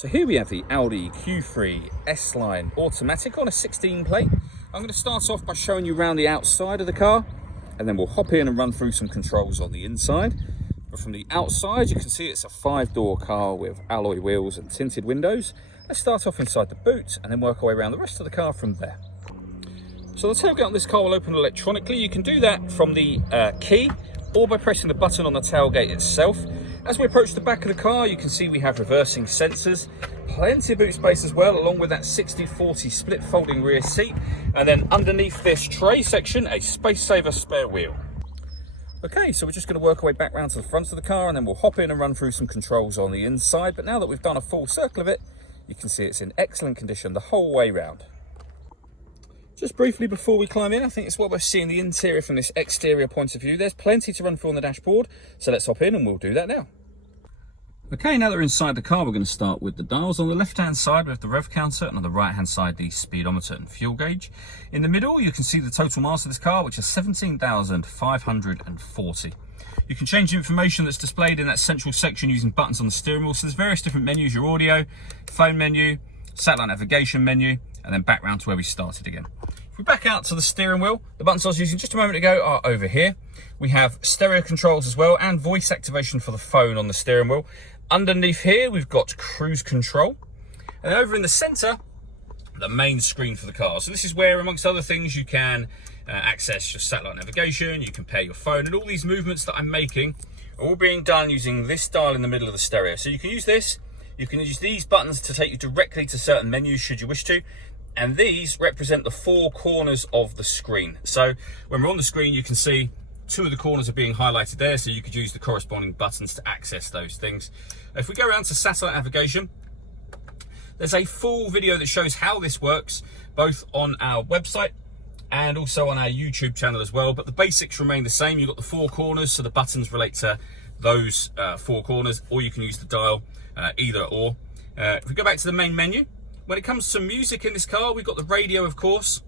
So here we have the Audi Q3 S-Line automatic on a 16 plate. I'm going to start off by showing you around the outside of the car, and then we'll hop in and run through some controls on the inside. But from the outside, you can see it's a 5-door car with alloy wheels and tinted windows. Let's start off inside the boot and then work our way around the rest of the car from there. So the tailgate on this car will open electronically. You can do that from the key or by pressing the button on the tailgate itself. As we approach the back of the car, you can see we have reversing sensors, plenty of boot space as well, along with that 60/40 split folding rear seat, and then underneath this tray section, a space saver spare wheel. Okay, so we're just going to work our way back round to the front of the car, and then we'll hop in and run through some controls on the inside. But now that we've done a full circle of it, you can see it's in excellent condition the whole way round. Just briefly before we climb in, I think it's what we're seeing the interior from this exterior point of view. There's plenty to run through on the dashboard, so let's hop in and we'll do that now. Okay, now that we're inside the car, we're going to start with the dials. On the left-hand side, we have the rev counter, and on the right-hand side, the speedometer and fuel gauge. In the middle, you can see the total miles of this car, which is 17,540. You can change the information that's displayed in that central section using buttons on the steering wheel. So there's various different menus: your audio, phone menu, satellite navigation menu, and then back round to where we started again. If we back out to the steering wheel, the buttons I was using just a moment ago are over here. We have stereo controls as well and voice activation for the phone on the steering wheel. Underneath here, we've got cruise control. And over in the center, the main screen for the car. So this is where, amongst other things, you can access your satellite navigation, you can pair your phone, and all these movements that I'm making are all being done using this dial in the middle of the stereo. So you can use this, you can use these buttons to take you directly to certain menus should you wish to, and these represent the 4 corners of the screen. So when we're on the screen, you can see 2 of the corners are being highlighted there, so you could use the corresponding buttons to access those things. If we go around to satellite navigation, there's a full video that shows how this works, both on our website and also on our YouTube channel as well, but the basics remain the same. You've got the 4 corners, so the buttons relate to those 4 corners, or you can use the dial, either or. If we go back to the main menu, when it comes to music in this car, we've got the radio, of course,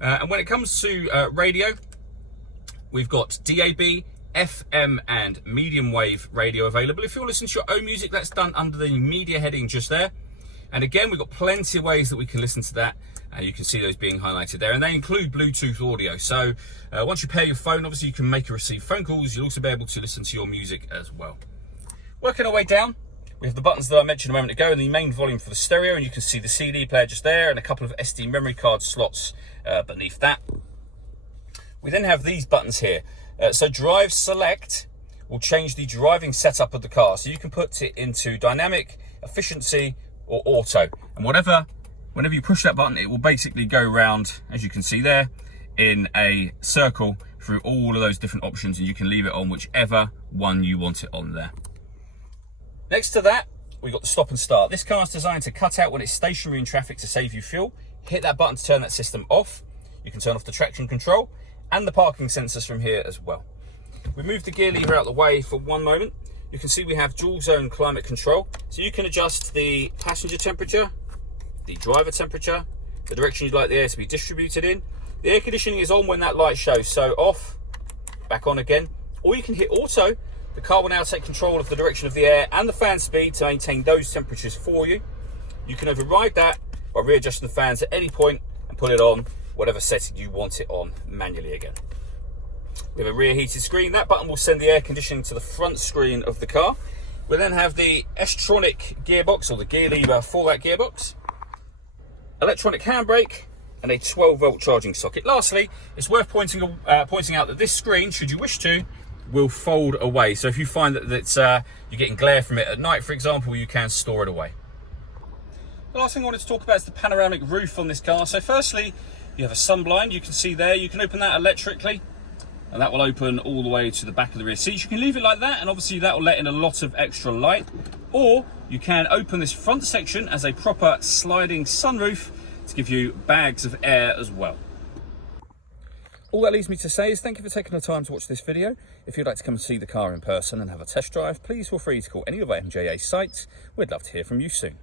and when it comes to radio, we've got DAB, FM and medium wave radio available. If you're listening to your own music, that's done under the media heading just there. And again, we've got plenty of ways that we can listen to that. You can see those being highlighted there, and they include Bluetooth audio. So once you pair your phone, obviously you can make and receive phone calls. You'll also be able to listen to your music as well. Working our way down, we have the buttons that I mentioned a moment ago, and the main volume for the stereo, and you can see the CD player just there, and a couple of SD memory card slots beneath that. We then have these buttons here. So drive select will change the driving setup of the car. So you can put it into dynamic, efficiency, or auto. And whenever you push that button, it will basically go around, as you can see there, in a circle through all of those different options, and you can leave it on whichever one you want it on there. Next to that, we've got the stop and start. This car is designed to cut out when it's stationary in traffic to save you fuel. Hit that button to turn that system off. You can turn off the traction control and the parking sensors from here as well. We move the gear lever out of the way for one moment. You can see we have dual zone climate control. So you can adjust the passenger temperature, the driver temperature, the direction you'd like the air to be distributed in. The air conditioning is on when that light shows, so off, back on again. Or you can hit auto. The car will now take control of the direction of the air and the fan speed to maintain those temperatures for you. You can override that by readjusting the fans at any point and put it on whatever setting you want it on manually again. We have a rear heated screen. That button will send the air conditioning to the front screen of the car. We then have the S-tronic gearbox, or the gear lever for that gearbox, electronic handbrake, and a 12-volt charging socket. Lastly, it's worth pointing out that this screen, should you wish to, will fold away. So if you find that you're getting glare from it at night, for example, you can store it away. The last thing I wanted to talk about is the panoramic roof on this car. So firstly, you have a sunblind, you can see there. You can open that electrically, and that will open all the way to the back of the rear seats. You can leave it like that, and obviously that will let in a lot of extra light. Or you can open this front section as a proper sliding sunroof to give you bags of air as well. All that leaves me to say is thank you for taking the time to watch this video. If you'd like to come and see the car in person and have a test drive, please feel free to call any of our MJA sites. We'd love to hear from you soon.